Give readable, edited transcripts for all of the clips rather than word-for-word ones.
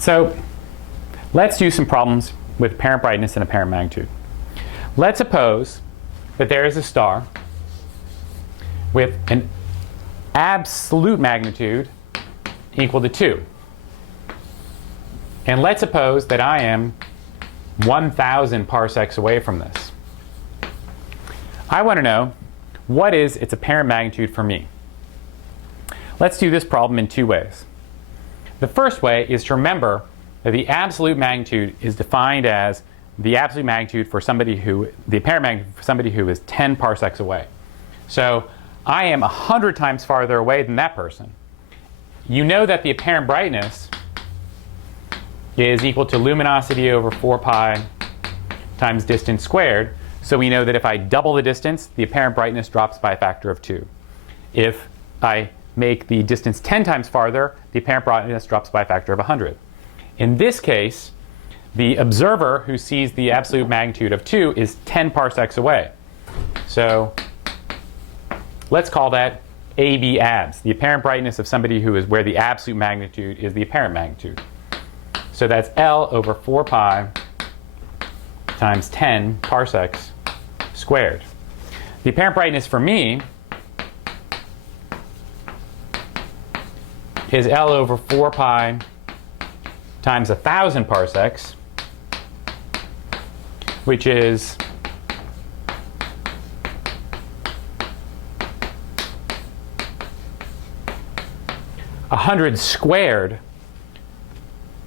So let's do some problems with apparent brightness and apparent magnitude. Let's suppose that there is a star with an absolute magnitude equal to 2. And let's suppose that I am 1,000 parsecs away from this. I want to know what is its apparent magnitude for me. Let's do this problem in two ways. The first way is to remember that the absolute magnitude is defined as the absolute magnitude for somebody who, the apparent magnitude for somebody who is 10 parsecs away. So I am 100 times farther away than that person. You know that the apparent brightness is equal to luminosity over 4 pi times distance squared. So we know that if I double the distance, the apparent brightness drops by a factor of 2. If I make the distance 10 times farther, the apparent brightness drops by a factor of 100. In this case, the observer who sees the absolute magnitude of 2 is 10 parsecs away. So let's call that AB abs, the apparent brightness of somebody who is where the absolute magnitude is the apparent magnitude. So that's L over 4 pi times 10 parsecs squared. The apparent brightness for me is L over 4 pi times 1,000 parsecs, which is a 100 squared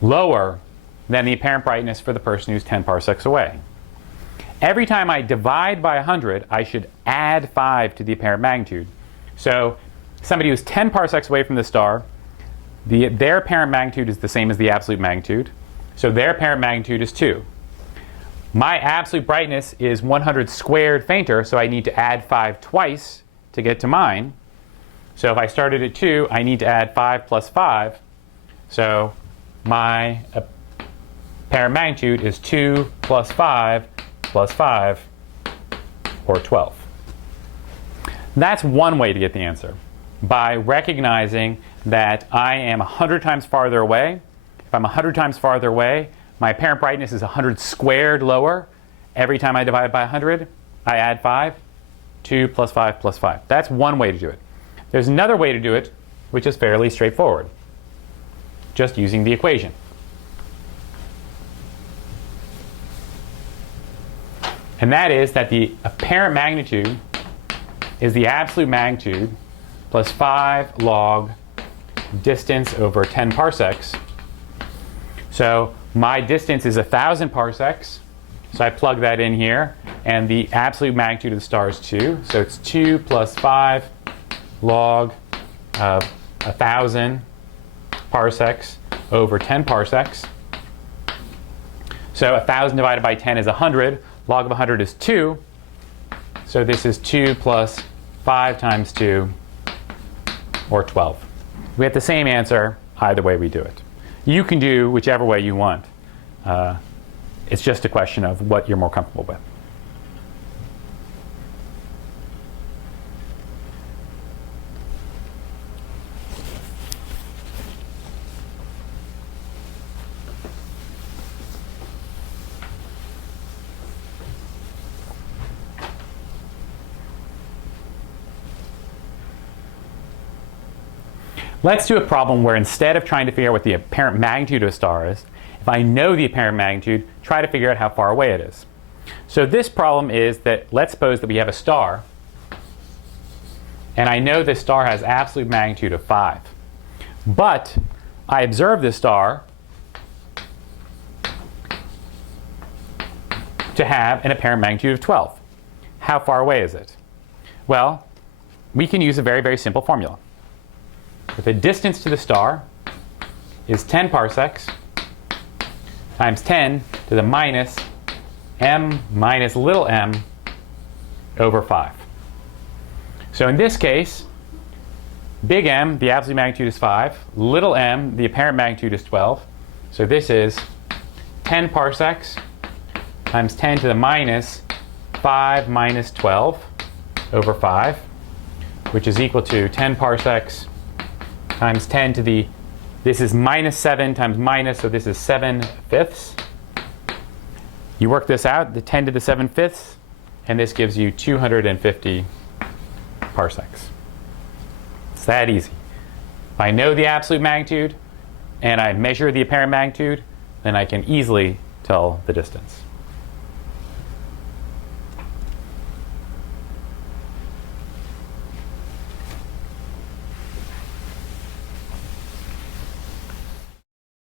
lower than the apparent brightness for the person who's 10 parsecs away. Every time I divide by 100, I should add 5 to the apparent magnitude. So somebody who's 10 parsecs away from the star, their apparent magnitude is the same as the absolute magnitude. So their apparent magnitude is 2. My absolute brightness is 100 squared fainter, so I need to add 5 twice to get to mine. So if I started at 2, I need to add 5 plus 5. So my apparent magnitude is 2 plus 5 plus 5, or 12. That's one way to get the answer, by recognizing that I am 100 times farther away. If I'm 100 times farther away, my apparent brightness is 100 squared lower. Every time I divide by 100, I add 5. 2 plus 5 plus 5. That's one way to do it. There's another way to do it, which is fairly straightforward, just using the equation. And that is that the apparent magnitude is the absolute magnitude plus 5 log distance over 10 parsecs. So my distance is 1,000 parsecs. So I plug that in here. And the absolute magnitude of the star is 2. So it's 2 plus 5 log of 1,000 parsecs over 10 parsecs. So 1,000 divided by 10 is 100. Log of 100 is 2. So this is 2 plus 5 times 2, or 12. We have the same answer either way we do it. You can do whichever way you want. It's just a question of what you're more comfortable with. Let's do a problem where instead of trying to figure out what the apparent magnitude of a star is, if I know the apparent magnitude, try to figure out how far away it is. So this problem is that let's suppose that we have a star, and I know this star has absolute magnitude of 5. But I observe this star to have an apparent magnitude of 12. How far away is it? Well, we can use a very, very simple formula. If the distance to the star is 10 parsecs times 10 to the minus m minus little m over 5. So in this case, big M, the absolute magnitude is 5. Little m, the apparent magnitude is 12. So this is 10 parsecs times 10 to the minus 5 minus 12 over 5, which is equal to 10 parsecs times 10 to the This is minus 7 times minus, so this is 7/5. You work this out, the 10 to the 7/5, and this gives you 250 parsecs. It's that easy. If I know the absolute magnitude and I measure the apparent magnitude, then I can easily tell the distance.